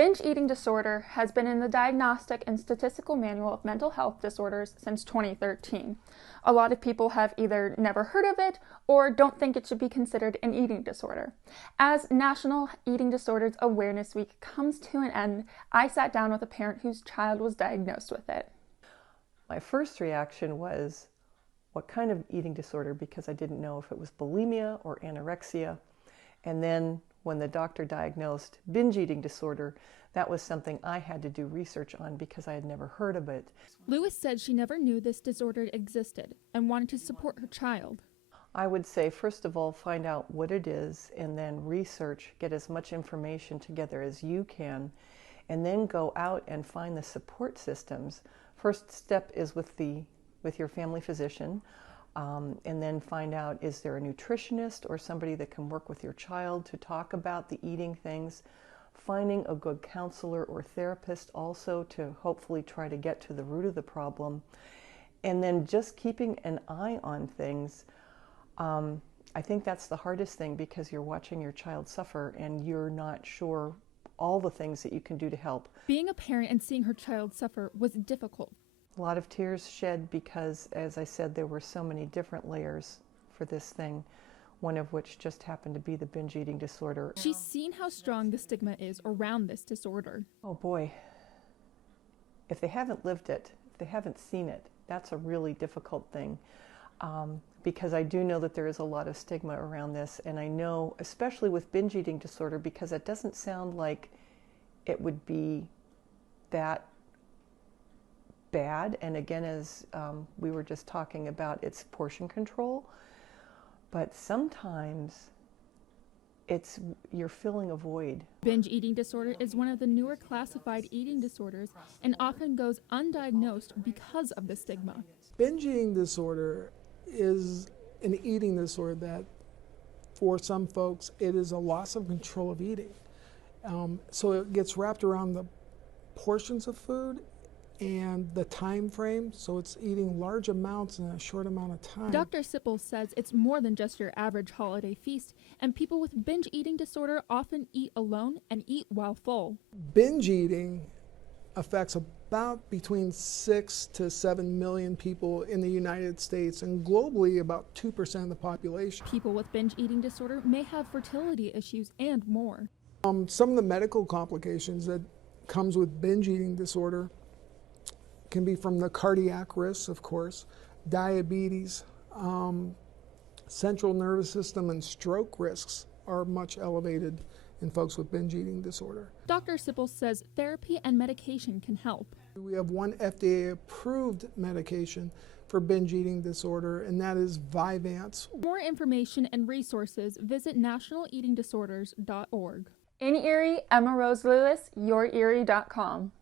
Binge eating disorder has been in the Diagnostic and Statistical Manual of Mental Health Disorders since 2013. A lot of people have either never heard of it or don't think it should be considered an eating disorder. As National Eating Disorders Awareness Week comes to an end, I sat down with a parent whose child was diagnosed with it. My first reaction was, what kind of eating disorder? Because I didn't know if it was bulimia or anorexia. And then when the doctor diagnosed binge eating disorder, that was something I had to do research on because I had never heard of it. Lewis said she never knew this disorder existed and wanted to support her child. I would say, first of all, find out what it is and then research, get as much information together as you can, and then go out and find the support systems. First step is with your family physician. And then find out, is there a nutritionist or somebody that can work with your child to talk about the eating things? Finding a good counselor or therapist also to hopefully try to get to the root of the problem. And then just keeping an eye on things. I think that's the hardest thing because you're watching your child suffer and you're not sure all the things that you can do to help. Being a parent and seeing her child suffer was difficult. A lot of tears shed because, as I said, there were so many different layers for this thing, one of which just happened to be the binge eating disorder. She's seen how strong the stigma is around this disorder. Oh boy, if they haven't lived it, if they haven't seen it, that's a really difficult thing. Because I do know that there is a lot of stigma around this, and I know, especially with binge eating disorder, because it doesn't sound like it would be that bad, and again, as we were just talking about, it's portion control, but sometimes you're filling a void. Binge eating disorder is one of the newer classified eating disorders and often goes undiagnosed because of the stigma. Binge eating disorder is an eating disorder that, for some folks, it is a loss of control of eating. So it gets wrapped around the portions of food and the time frame, so it's eating large amounts in a short amount of time. Dr. Sippel says it's more than just your average holiday feast, and people with binge eating disorder often eat alone and eat while full. Binge eating affects about between 6 to 7 million people in the United States, and globally about 2% of the population. People with binge eating disorder may have fertility issues and more. Some of the medical complications that comes with binge eating disorder can be from the cardiac risks, of course, diabetes, central nervous system and stroke risks are much elevated in folks with binge eating disorder. Dr. Sippel says therapy and medication can help. We have one FDA-approved medication for binge eating disorder, and that is Vyvanse. For more information and resources, visit nationaleatingdisorders.org. In Erie, Emma Rose Lewis, YourErie.com.